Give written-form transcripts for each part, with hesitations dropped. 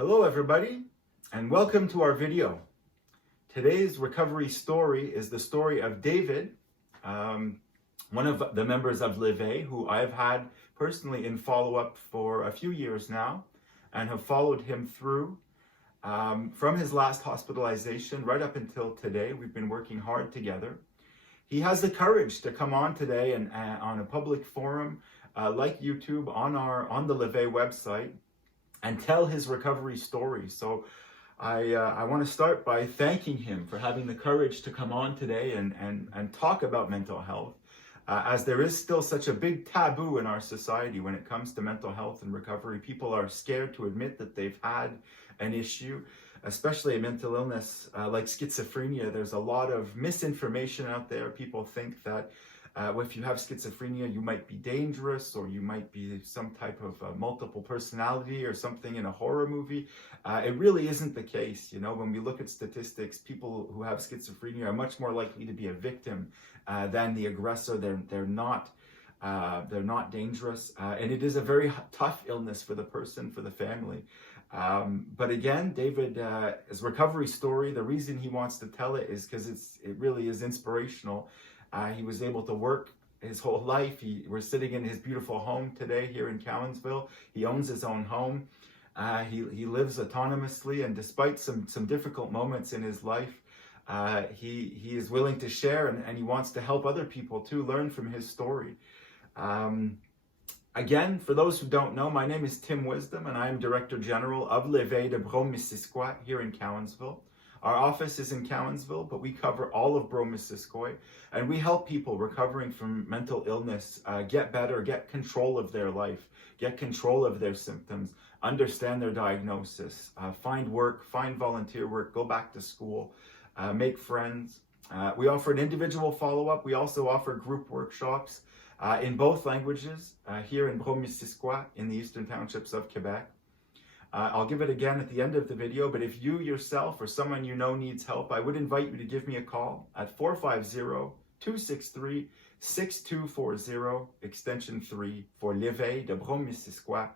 Hello everybody, and welcome to our video. Today's recovery story is the story of David, one of the members of Leve, who I've had personally in follow-up for a few years now, and have followed him through from his last hospitalization right up until today. We've been working hard together. He has the courage to come on today and on a public forum like YouTube on the Leve website and tell his recovery story. So I want to start by thanking him for having the courage to come on today and talk about mental health, as there is still such a big taboo in our society when it comes to mental health and recovery. People are scared to admit that they've had an issue, especially a mental illness like schizophrenia. There's a lot of misinformation out there. People think that if you have schizophrenia, you might be dangerous, or you might be some type of multiple personality or something in a horror movie. It really isn't the case. You know, when we look at statistics, people who have schizophrenia are much more likely to be a victim than the aggressor. They're not dangerous, and it is a very tough illness for the person, for the family. But again, David's recovery story, the reason he wants to tell it is because it really is inspirational. He was able to work his whole life. We're sitting in his beautiful home today here in Cowansville. He owns his own home. He lives autonomously, and despite some difficult moments in his life, he is willing to share, and he wants to help other people too learn from his story. Again, for those who don't know, my name is Tim Wisdom, and I am Director General of Leve de Brome-Missisquoi here in Cowansville. Our office is in Cowansville, but we cover all of Brome-Missisquoi, and we help people recovering from mental illness get better, get control of their life, get control of their symptoms, understand their diagnosis, find work, find volunteer work, go back to school, make friends. We offer an individual follow-up. We also offer group workshops in both languages here in Brome-Missisquoi in the Eastern Townships of Quebec. I'll give it again at the end of the video, but if you yourself or someone you know needs help, I would invite you to give me a call at 450-263-6240, extension 3, for Leve de Brome-Missisquoi,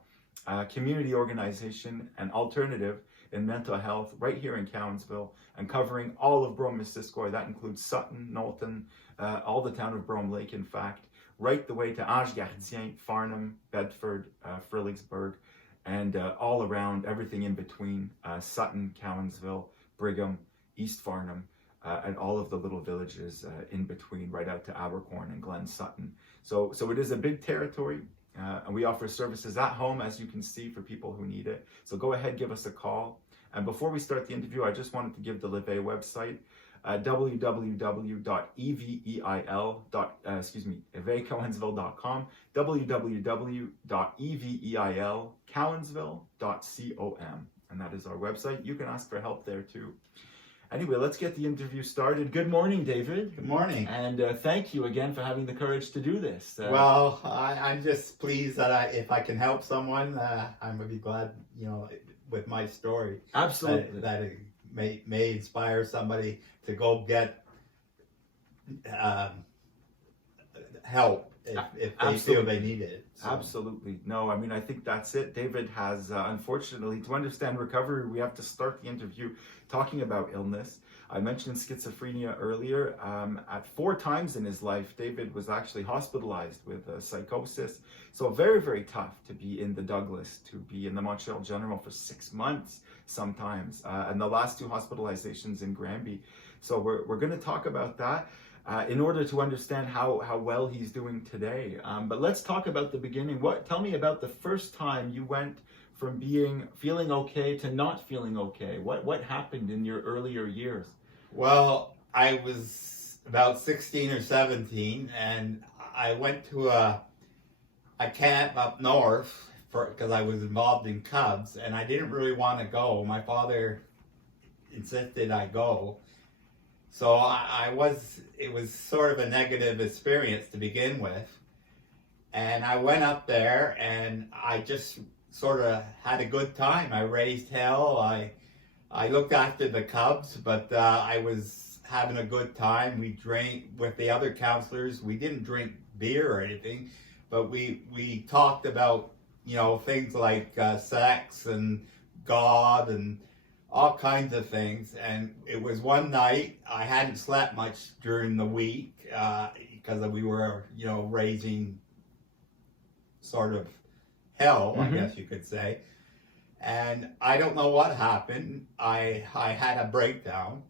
community organization and alternative in mental health right here in Cowansville, and covering all of Brome-Missisquoi. That includes Sutton, Knowlton, all the town of Brome Lake, in fact, right the way to Ange-Gardien, Farnham, Bedford, Fredericksburg, and all around, everything in between, Sutton, Cowansville, Brigham, East Farnham, and all of the little villages in between, right out to Abercorn and Glen Sutton. So it is a big territory, and we offer services at home, as you can see, for people who need it. So go ahead, give us a call. And before we start the interview, I just wanted to give the Leve website, www.eveil.cowansville.com, www.eveilcowansville.com, and that is our website. You can ask for help there too. Anyway, let's get the interview started. Good morning, David. Good morning. And thank you again for having the courage to do this. Well, I'm just pleased that if I can help someone, I'm going to be glad, with my story. Absolutely. That it may inspire somebody to go get help if they feel they need it. So. Absolutely. No, I mean, I think that's it. David has, unfortunately, to understand recovery, we have to start the interview talking about illness. I mentioned schizophrenia earlier. At 4 times in his life, David was actually hospitalized with psychosis. So very, very tough to be in the Douglas, to be in the Montreal General for 6 months sometimes, and the last 2 hospitalizations in Granby. So we're going to talk about that in order to understand how well he's doing today. But let's talk about the beginning. Tell me about the first time you went from feeling okay to not feeling okay. What happened in your earlier years? Well, I was about 16 or 17, and I went to a camp up north because I was involved in Cubs, and I didn't really want to go. My father insisted I go. So it was sort of a negative experience to begin with. And I went up there and I just sort of had a good time. I raised hell. I looked after the Cubs, but I was having a good time. We drank with the other counselors. We didn't drink beer or anything, but we talked about, things like sex and God and all kinds of things. And it was one night, I hadn't slept much during the week because we were, raising sort of hell, I guess you could say. And I don't know what happened. I had a breakdown.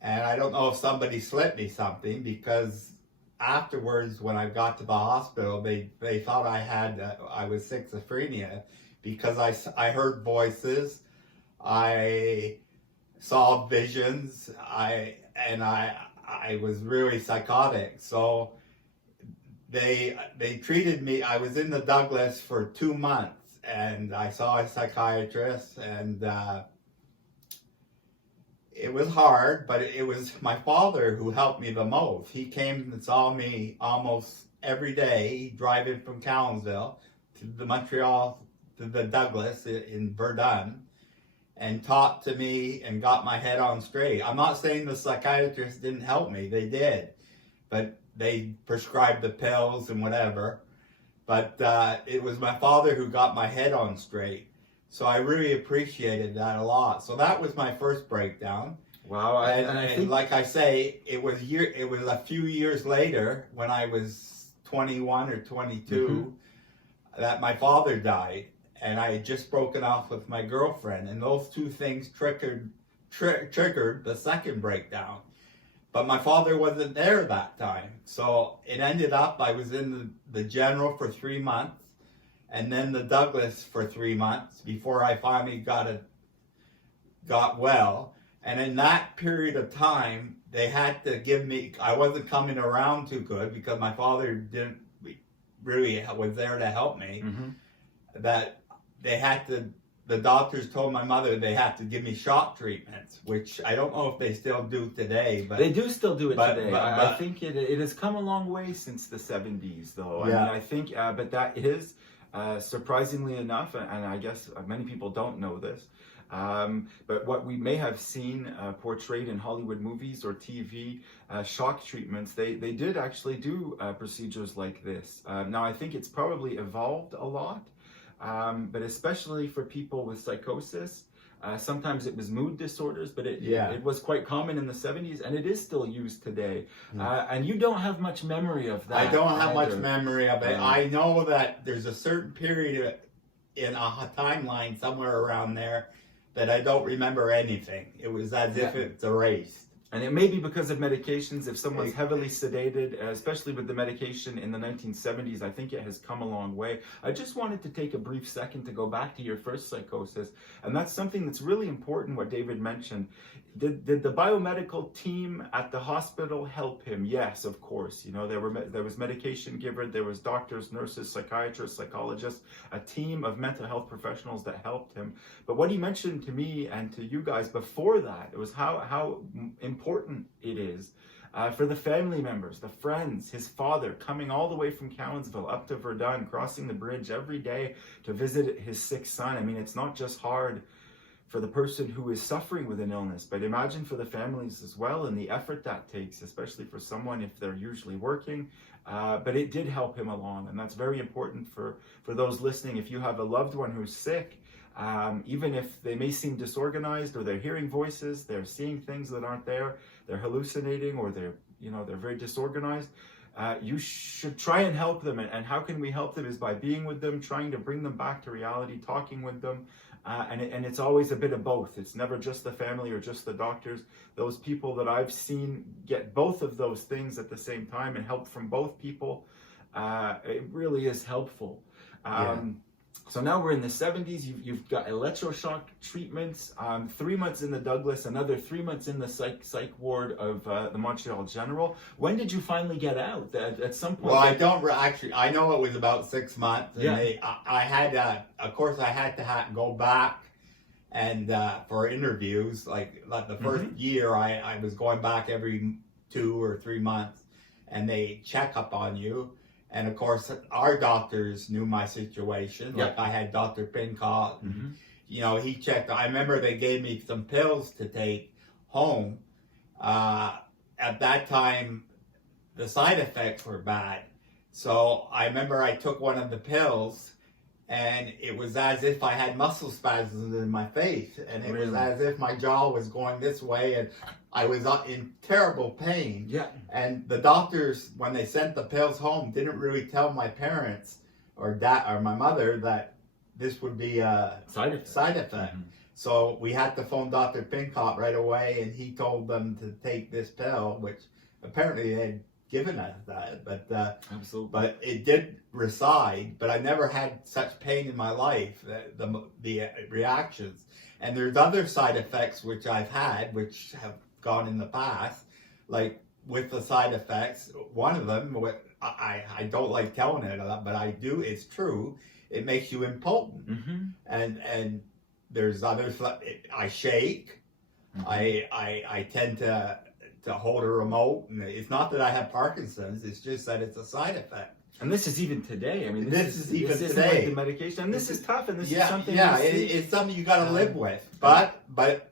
And I don't know if somebody slipped me something, because afterwards, when I got to the hospital, they thought I was schizophrenia, because I heard voices, I saw visions, I was really psychotic. So they treated me. I was in the Douglas for 2 months, and I saw a psychiatrist, and it was hard, but it was my father who helped me the most. He came and saw me almost every day, driving from Cowansville to the Montreal, to the Douglas in Verdun, and talked to me and got my head on straight. I'm not saying the psychiatrist didn't help me, they did, but they prescribed the pills and whatever. But it was my father who got my head on straight. So I really appreciated that a lot. So that was my first breakdown. Wow. And I think, like I say, it was a few years later, when I was 21 or 22, that my father died. And I had just broken off with my girlfriend. And those two things triggered the second breakdown. But my father wasn't there that time. So it ended up, I was in the general for 3 months, and then the Douglas for 3 months before I finally got well. And in that period of time, they had to give me, I wasn't coming around too good because my father didn't really was there to help me. That the doctors told my mother they had to give me shock treatments, which I don't know if they still do today. But they do still do it today. I but think it has come a long way since the 70s, though. Yeah. I mean, I think, but that is surprisingly enough, and I guess many people don't know this, but what we may have seen portrayed in Hollywood movies or TV, shock treatments, they did actually do procedures like this. Now, I think it's probably evolved a lot, but especially for people with psychosis. Sometimes it was mood disorders, but it was quite common in the 70s, and it is still used today. And you don't have much memory of that. I don't have much memory of it. I know that there's a certain period in a timeline somewhere around there that I don't remember anything. It was as if it's erased. And it may be because of medications. If someone's heavily sedated, especially with the medication in the 1970s, I think it has come a long way. I just wanted to take a brief second to go back to your first psychosis. And that's something that's really important, what David mentioned. Did the biomedical team at the hospital help him? Yes, of course. There was medication given, there was doctors, nurses, psychiatrists, psychologists, a team of mental health professionals that helped him. But what he mentioned to me and to you guys before that, it was how important it is for the family members, the friends, his father coming all the way from Cowansville up to Verdun, crossing the bridge every day to visit his sick son. I mean, it's not just hard for the person who is suffering with an illness, but imagine for the families as well, and the effort that takes, especially for someone if they're usually working. But it did help him along, and that's very important for those listening. If you have a loved one who's sick, even if they may seem disorganized, or they're hearing voices, they're seeing things that aren't there, they're hallucinating, or they're very disorganized, you should try and help them. And how can we help them is by being with them, trying to bring them back to reality, talking with them. And it's always a bit of both. It's never just the family or just the doctors. Those people that I've seen get both of those things at the same time and help from both people, it really is helpful. So now we're in the 70s. You've got electroshock treatments, 3 months in the Douglas, another 3 months in the psych ward of the Montreal General. When did you finally get out? At some point? Well, I don't actually. I know it was about 6 months. And I had, of course, I had to go back and for interviews. Like the first year, I was going back every 2 or 3 months, and they check up on you. And of course, our doctors knew my situation. Like I had Dr. Pincott, and, he checked. I remember they gave me some pills to take home. At that time, the side effects were bad. So I remember I took one of the pills, and it was as if I had muscle spasms in my face, and it was Really? as if my jaw was going this way, and I was in terrible pain. Yeah. And the doctors, when they sent the pills home, didn't really tell my parents or dad or my mother that this would be a Side effect. side effect. So we had to phone Dr. Pincott right away, and he told them to take this pill, which apparently they had given us that, Absolutely. but it did reside. But I never had such pain in my life, the reactions. And there's other side effects which I've had, which have gone in the past, like with the side effects. One of them, I don't like telling it, but I do. It's true. It makes you impotent, and there's others. I shake. I tend to hold a remote, and it's not that I have Parkinson's. It's just that it's a side effect. And this is even today. I mean, This is even isn't today. Like the medication, and this is tough, and this is something. It's something you got to live with. But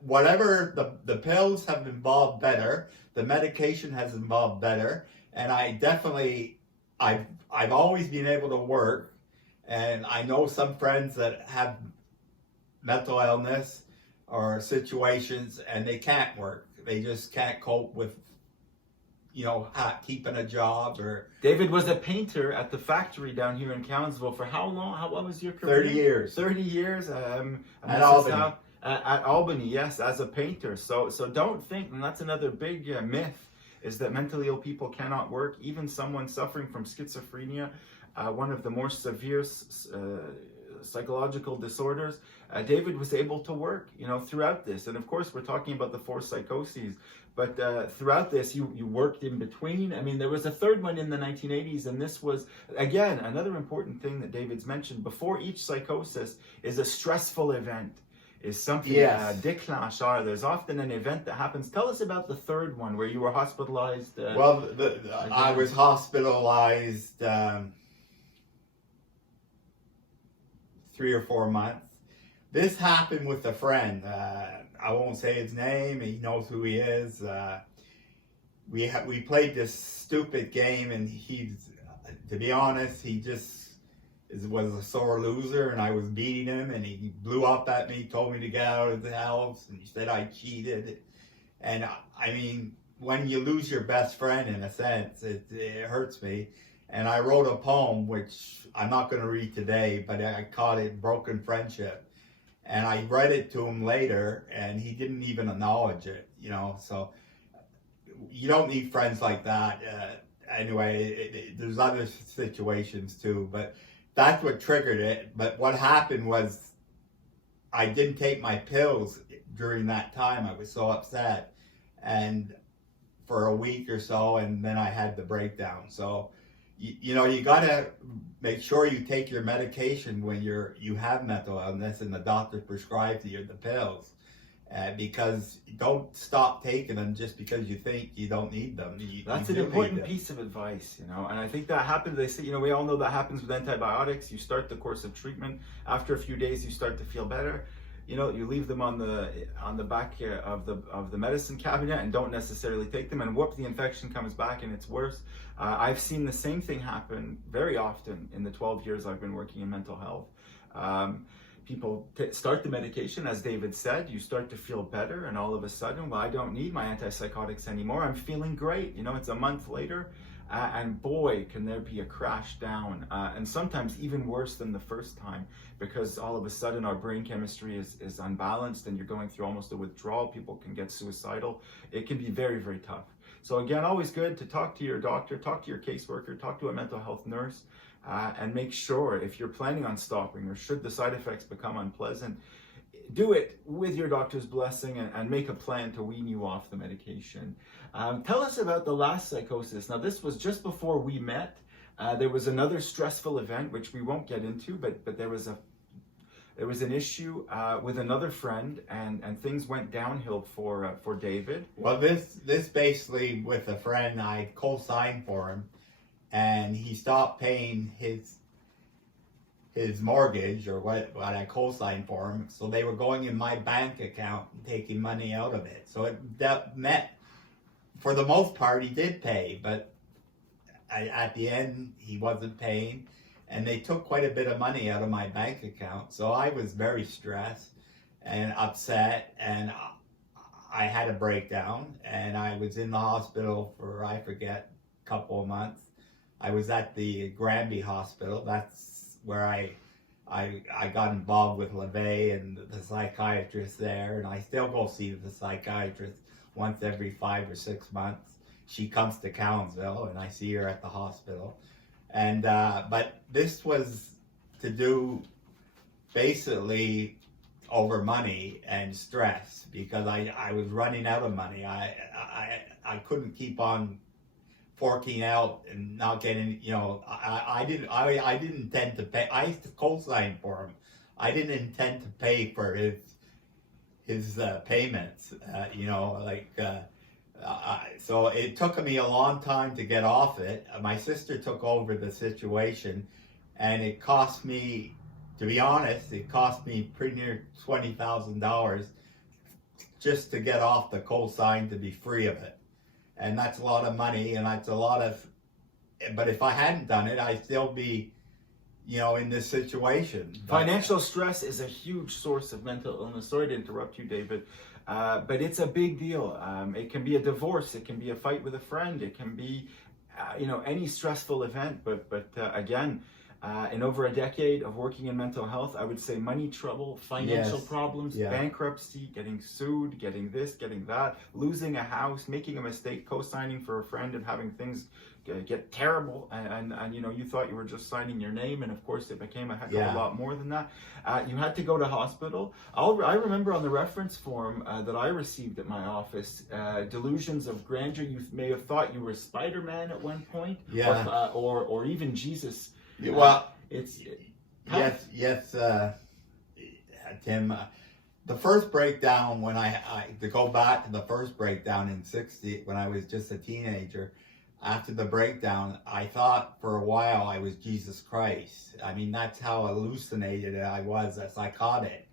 whatever, the pills have involved better. The medication has involved better, and I've always been able to work. And I know some friends that have mental illness or situations, and they can't work. They just can't cope with, keeping a job. Or David was a painter at the factory down here in Cowansville for how long? How long was your career? 30 years. 30 years. At Albany. At Albany, yes, as a painter. So don't think, and that's another big myth, is that mentally ill people cannot work. Even someone suffering from schizophrenia, one of the more severe psychological disorders, David was able to work, throughout this. And of course, we're talking about the 4 psychoses, but throughout this, you worked in between. I mean, there was a third one in the 1980s, and this was, again, another important thing that David's mentioned. Before each psychosis is a stressful event, is something, déclencheur. There's often an event that happens. Tell us about the third one where you were hospitalized. I was hospitalized 3 or 4 months. This happened with a friend. I won't say his name. He knows who he is. We played this stupid game, and to be honest, he just was a sore loser, and I was beating him, and he blew up at me, told me to get out of the house, and he said I cheated. And I mean, when you lose your best friend, in a sense, it hurts me. And I wrote a poem, which I'm not going to read today, but I called it Broken Friendship. And I read it to him later, and he didn't even acknowledge it, So you don't need friends like that. Anyway, there's other situations too, but that's what triggered it. But what happened was I didn't take my pills during that time. I was so upset, and for a week or so, and then I had the breakdown. So you got to make sure you take your medication when you have mental illness and the doctor prescribes you the pills, because don't stop taking them just because you think you don't need them. That's an important piece of advice, and I think that happens. They say, we all know that happens with antibiotics. You start the course of treatment. After a few days, you start to feel better. You leave them on the back of the medicine cabinet and don't necessarily take them, and whoop, the infection comes back and it's worse. I've seen the same thing happen very often in the 12 years I've been working in mental health. People start the medication, as David said, you start to feel better, and all of a sudden, well, I don't need my antipsychotics anymore. I'm feeling great. It's a month later, and boy, can there be a crash down, and sometimes even worse than the first time, because all of a sudden our brain chemistry is unbalanced, and you're going through almost a withdrawal. People can get suicidal. It can be very, very tough. So again, always good to talk to your doctor, talk to your caseworker, talk to a mental health nurse, and make sure, if you're planning on stopping, or should the side effects become unpleasant, do it with your doctor's blessing, and make a plan to wean you off the medication. Tell us about the last psychosis. Now, this was just before we met. There was another stressful event, which we won't get into, but there was an issue with another friend, and things went downhill for David. Well, this basically, with a friend, I co-signed for him, and he stopped paying his mortgage, or what I co-signed for him. So they were going in my bank account and taking money out of it. So that meant, for the most part, he did pay, but at the end, he wasn't paying. and they took quite a bit of money out of my bank account. So I was very stressed and upset, and I had a breakdown, and I was in the hospital for, I forget, a couple of months. I was at the Granby Hospital. That's where I got involved with LeVay and the psychiatrist there, and I still go see the psychiatrist once every 5 or 6 months. She comes to Cowansville, and I see her at the hospital. And but this was to do basically over money and stress, because I was running out of money. I couldn't keep on forking out and not getting, you know, I didn't intend to pay. I used to co-sign for him. I didn't intend to pay for his payments, you know, like, so it took me a long time to get off it. My sister took over the situation, and it cost me, to be honest, it cost me pretty near $20,000 just to get off the co-sign, to be free of it. And that's a lot of money, and that's a lot of, but if I hadn't done it, I'd still be, you know, in this situation. Financial stress is a huge source of mental illness. Sorry to interrupt you, David, but it's a big deal. It can be a divorce, it can be a fight with a friend, it can be, you know, any stressful event. But again, in over a decade of working in mental health, I would say money trouble, financial problems, bankruptcy, getting sued, getting this, getting that, losing a house, making a mistake, co-signing for a friend and having things get terrible, and you know, you thought you were just signing your name, and of course it became a heck of a lot more than that. You had to go to hospital. I remember on the reference form that I received at my office, delusions of grandeur. You may have thought you were Spider-Man at one point, or even Jesus. Well, it's yes, Tim. The first breakdown, when to go back to the first breakdown in '60, when I was just a teenager. After the breakdown, I thought for a while I was Jesus Christ. I mean, that's how hallucinated I was, a psychotic.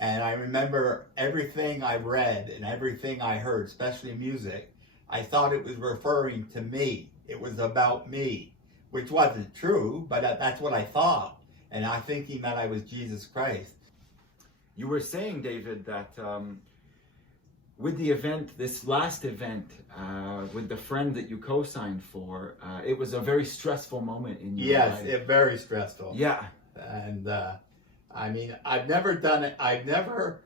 And I remember everything I read and everything I heard, especially music, I thought it was referring to me. It was about me, which wasn't true, but that's what I thought. And I'm thinking that I was Jesus Christ. You were saying, David, that with the event, this last event, with the friend that you co-signed for, it was a very stressful moment in your life. Yes, very stressful. Yeah. And I mean, I've never done it. I've never,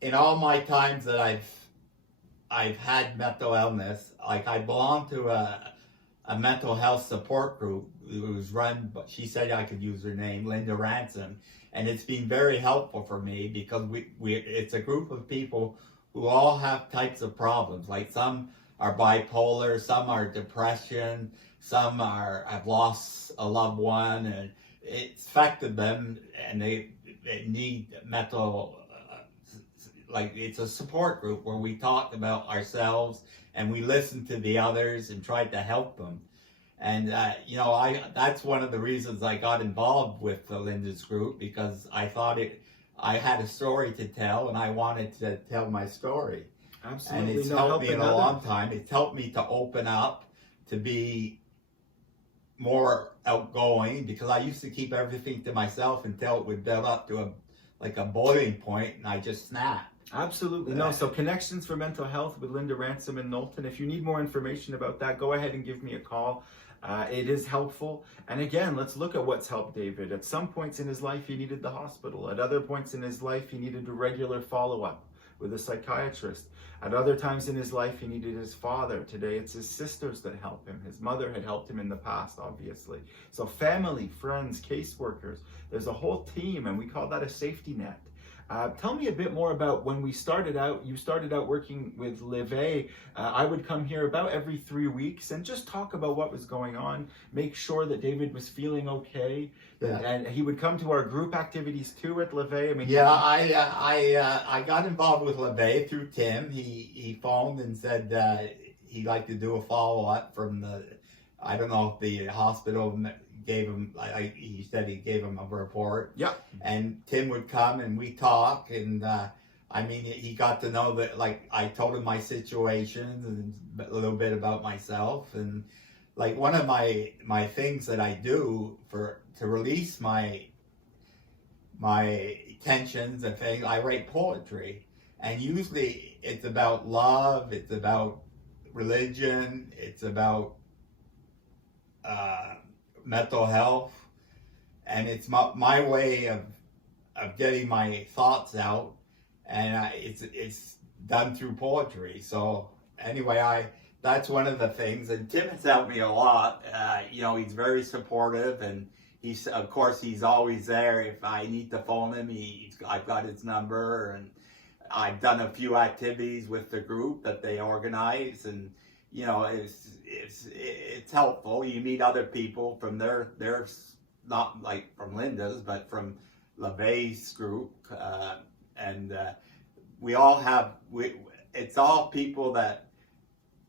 in all my times that I've had mental illness, like I belong to a mental health support group. It was run, but she said I could use her name, Linda Ransom, and it's been very helpful for me, because it's a group of people who all have types of problems. Like some are bipolar, some are depression, some have lost a loved one, and it's affected them, and they need mental, like it's a support group where we talk about ourselves and we listen to the others and try to help them. And you know, that's one of the reasons I got involved with the Linda's group, because I thought I had a story to tell, and I wanted to tell my story. Absolutely. And it's helped me in a long time. It's helped me to open up, to be more outgoing, because I used to keep everything to myself until it would build up to a boiling point, and I just snapped. Absolutely. No, so Connections for Mental Health with Linda Ransom in Knowlton. If you need more information about that, go ahead and give me a call. It is helpful. And again, let's look at what's helped David. At some points in his life, he needed the hospital. At other points in his life, he needed a regular follow-up with a psychiatrist. At other times in his life, he needed his father. Today, it's his sisters that help him. His mother had helped him in the past, obviously. So family, friends, caseworkers, there's a whole team, and we call that a safety net. Tell me a bit more about when we started out. You started out working with LeVay. I would come here about every 3 weeks and just talk about what was going on, make sure that David was feeling okay. And he would come to our group activities too at LeVay. I mean, I got involved with LeVay through Tim. He phoned and said he'd like to do a follow-up from I don't know if the hospital gave him, he said he gave him a report. Yeah. And Tim would come and we talk, and I mean, he got to know that, like, I told him my situations and a little bit about myself, and like one of my things that I do to release my tensions and things, I write poetry. And usually it's about love, it's about religion, it's about mental health, and it's my way of getting my thoughts out, and it's done through poetry. So anyway, that's one of the things, and Tim has helped me a lot. He's very supportive, and he's always there if I need to phone him. I've got his number, and I've done a few activities with the group that they organize, and it's helpful. You meet other people from their not like from Linda's, but from LeVay's group, and we all have it's all people that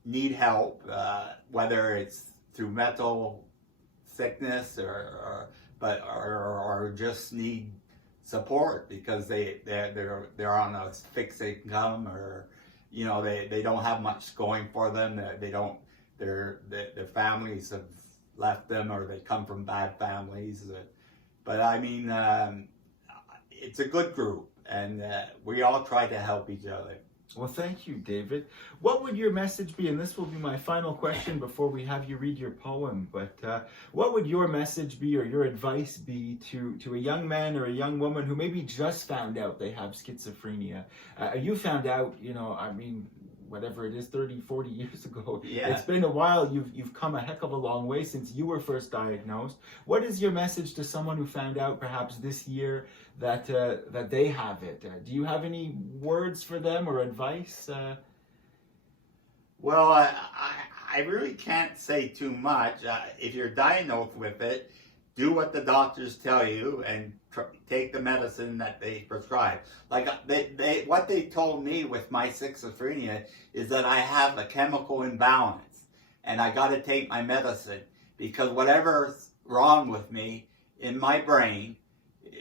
need help, whether it's through mental sickness or just need support because they're on a fixed income, or they don't have much going for them. Their families have left them, or they come from bad families. But I mean, it's a good group, and we all try to help each other. Well, thank you, David. What would your message be? And this will be my final question before we have you read your poem. But what would your message be, or your advice be to a young man or a young woman who maybe just found out they have schizophrenia? You found out, whatever it is, 30, 40 years ago. Yeah. It's been a while. You've come a heck of a long way since you were first diagnosed. What is your message to someone who found out perhaps this year that they have it? Do you have any words for them or advice? Well, I really can't say too much. If you're diagnosed with it, do what the doctors tell you and take the medicine that they prescribe. Like what they told me with my schizophrenia is that I have a chemical imbalance, and I got to take my medicine because whatever's wrong with me in my brain,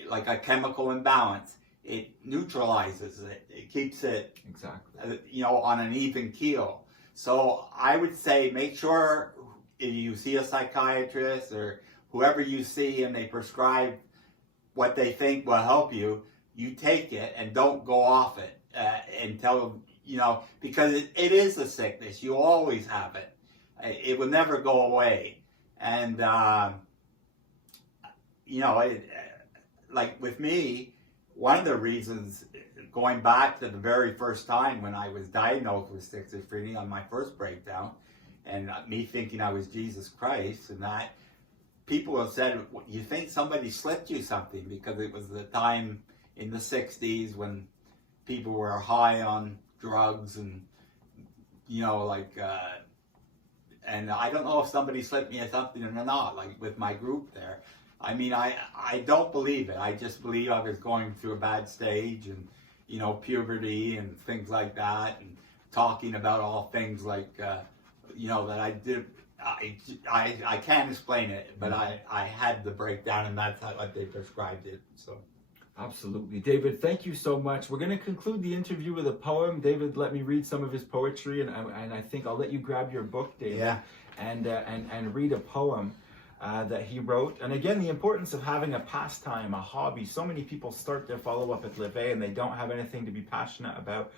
like a chemical imbalance, it neutralizes it. It keeps it exactly on an even keel. So I would say make sure if you see a psychiatrist or whoever you see and they prescribe what they think will help you, you take it and don't go off it until, because it is a sickness. You always have it. It will never go away. And, like with me, one of the reasons, going back to the very first time when I was diagnosed with schizophrenia on my first breakdown, and me thinking I was Jesus Christ, and that, people have said, you think somebody slipped you something, because it was the time in the 60s when people were high on drugs and, and I don't know if somebody slipped me something or not, like with my group there. I mean, I don't believe it. I just believe I was going through a bad stage and, puberty and things like that, and talking about all things like, that I did. I can't explain it, but I had the breakdown, and that's what they prescribed it. So, absolutely, David. Thank you so much. We're going to conclude the interview with a poem. David, let me read some of his poetry, and I think I'll let you grab your book, David, yeah. and read a poem that he wrote. And again, the importance of having a pastime, a hobby. So many people start their follow-up at LeVay and they don't have anything to be passionate about.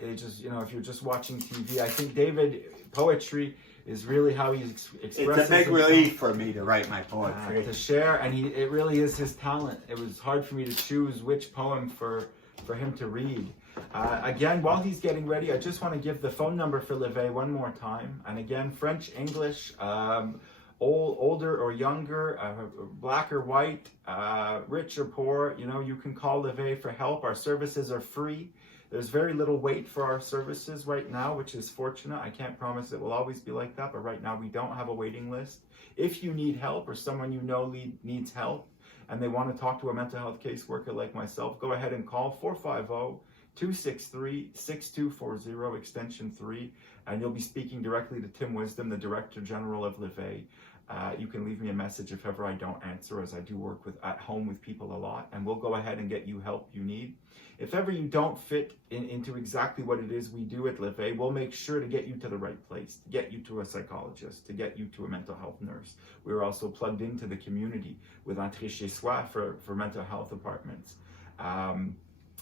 It just, if you're just watching TV, I think David, poetry is really how he expresses It's a big relief for me to write my poetry. To share, and it really is his talent. It was hard for me to choose which poem for him to read. Again, while he's getting ready, I just want to give the phone number for LeVay one more time. And again, French, English, older or younger, black or white, rich or poor, you can call LeVay for help. Our services are free. There's very little wait for our services right now, which is fortunate. I can't promise it will always be like that, but right now we don't have a waiting list. If you need help, or someone needs help and they want to talk to a mental health caseworker like myself, go ahead and call 450-263-6240, extension 3, and you'll be speaking directly to Tim Wisdom, the Director General of LeVay. You can leave me a message if ever I don't answer, as I do work at home with people a lot, and we'll go ahead and get you help you need. If ever you don't fit into exactly what it is we do at Live, we'll make sure to get you to the right place, to get you to a psychologist, to get you to a mental health nurse. We're also plugged into the community with Entrée chez soi for mental health apartments,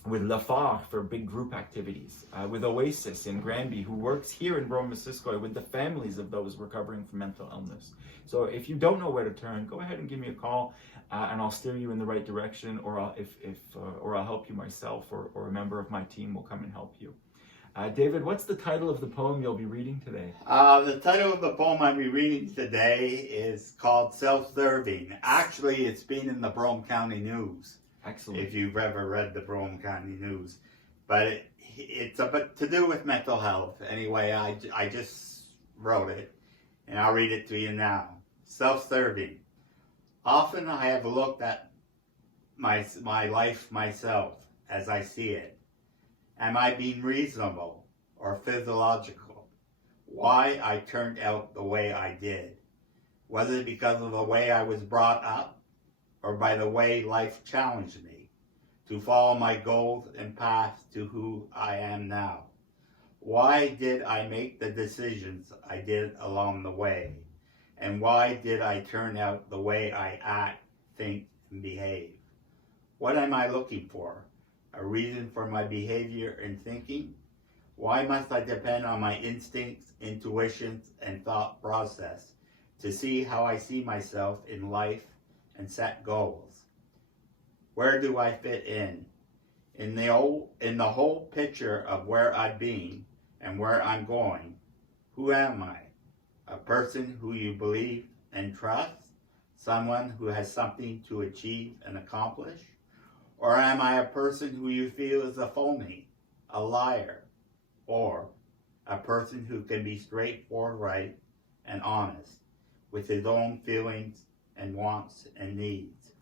with Le Phare for big group activities, with Oasis in Granby, who works here in Brome-Missisquoi with the families of those recovering from mental illness. So if you don't know where to turn, go ahead and give me a call, and I'll steer you in the right direction, or I'll help you myself, or a member of my team will come and help you. David, what's the title of the poem you'll be reading today? The title of the poem I'll be reading today is called Self-Serving. Actually, it's been in the Brome County News. Excellent. If you've ever read the Brome County News. But it's a bit to do with mental health. Anyway, I just wrote it, and I'll read it to you now. Self-serving. Often I have looked at my life myself as I see it. Am I being reasonable or physiological? Why I turned out the way I did? Was it because of the way I was brought up, or by the way life challenged me to follow my goals and path to who I am now? Why did I make the decisions I did along the way? And why did I turn out the way I act, think, and behave? What am I looking for? A reason for my behavior and thinking? Why must I depend on my instincts, intuitions, and thought process to see how I see myself in life and set goals? Where do I fit in? In the whole picture of where I've been and where I'm going, who am I? A person who you believe and trust? Someone who has something to achieve and accomplish? Or am I a person who you feel is a phony, a liar, or a person who can be straightforward and honest with his own feelings and wants and needs?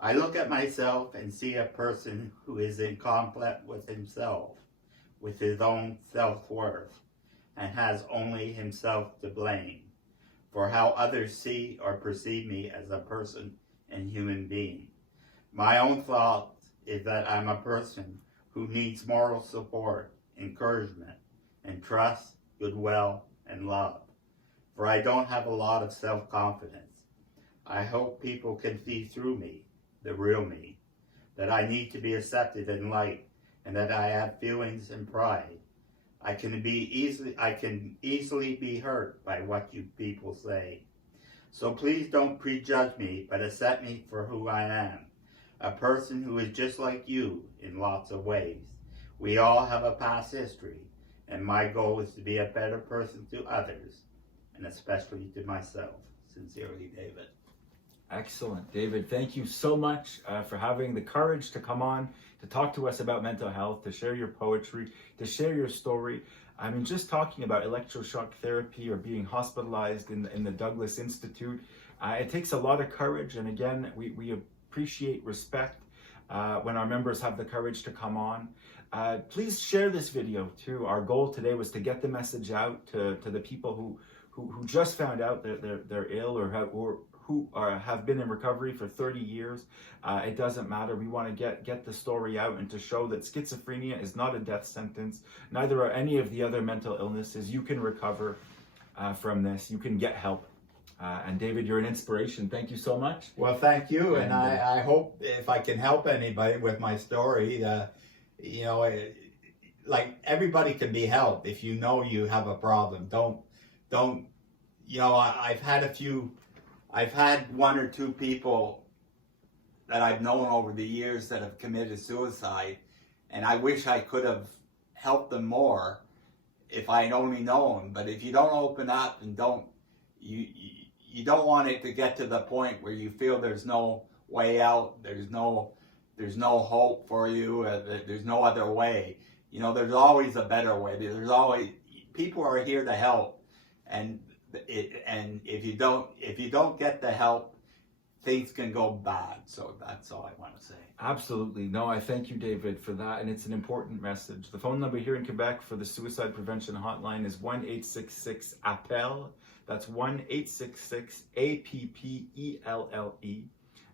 I look at myself and see a person who is in conflict with himself, with his own self-worth, and has only himself to blame for how others see or perceive me as a person and human being. My own thought is that I'm a person who needs moral support, encouragement, and trust, goodwill, and love. For I don't have a lot of self-confidence. I hope people can see through me, the real me, that I need to be accepted and liked, and that I have feelings and pride. I can easily be hurt by what you people say. So please don't prejudge me, but accept me for who I am. A person who is just like you in lots of ways. We all have a past history, and my goal is to be a better person to others, and especially to myself. Sincerely, David. Excellent. David, thank you so much for having the courage to come on, to talk to us about mental health, to share your poetry, to share your story. I mean, just talking about electroshock therapy or being hospitalized in the Douglas Institute, it takes a lot of courage. And again, we appreciate, respect when our members have the courage to come on. Please share this video too. Our goal today was to get the message out to the people who just found out that they're ill or who have been in recovery for 30 years. It doesn't matter. We want to get the story out and to show that schizophrenia is not a death sentence. Neither are any of the other mental illnesses. You can recover from this. You can get help. And David, you're an inspiration. Thank you so much. Well, thank you. And I hope if I can help anybody with my story, like everybody can be helped if you know you have a problem. Don't, I've had one or two people that I've known over the years that have committed suicide, and I wish I could have helped them more if I had only known. But if you don't open up and you don't want it to get to the point where you feel there's no way out, there's no hope for you, there's no other way. There's always a better way. There's always, people are here to help, and if you don't get the help, things can go bad. So that's all I want to say. Absolutely. No, I thank you, David, for that. And it's an important message. The phone number here in Quebec for the suicide prevention hotline is 1-866-APPEL. That's 1-866-APPELLE.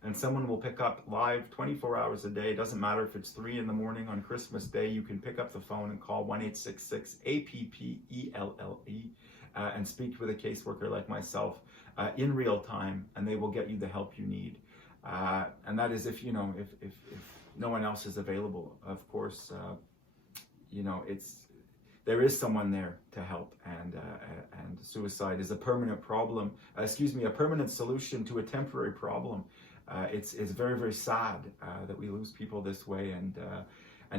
And someone will pick up live 24 hours a day. It doesn't matter if it's 3 in the morning on Christmas Day. You can pick up the phone and call 1-866-APPELLE and speak with a caseworker like myself in real time, and they will get you the help you need. And that is if no one else is available. Of course, there is someone there to help, and suicide is a permanent problem. A permanent solution to a temporary problem. It's very, very sad that we lose people this way, and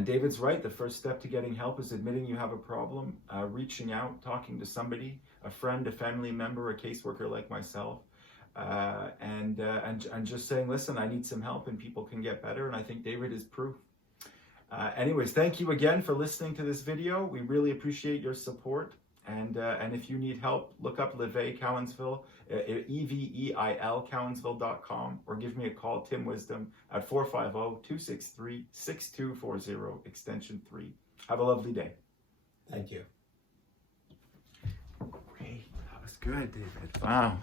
David's right. The first step to getting help is admitting you have a problem, reaching out, talking to somebody, a friend, a family member, a caseworker like myself, and just saying, listen, I need some help, and people can get better. And I think David is proof. Anyways, thank you again for listening to this video. We really appreciate your support. And if you need help, look up Leveil Cowansville, EVEIL Cowansville.com, or give me a call, Tim Wisdom, at 450-263-6240, extension 3. Have a lovely day. Thank you. Great. That was good, David. Wow.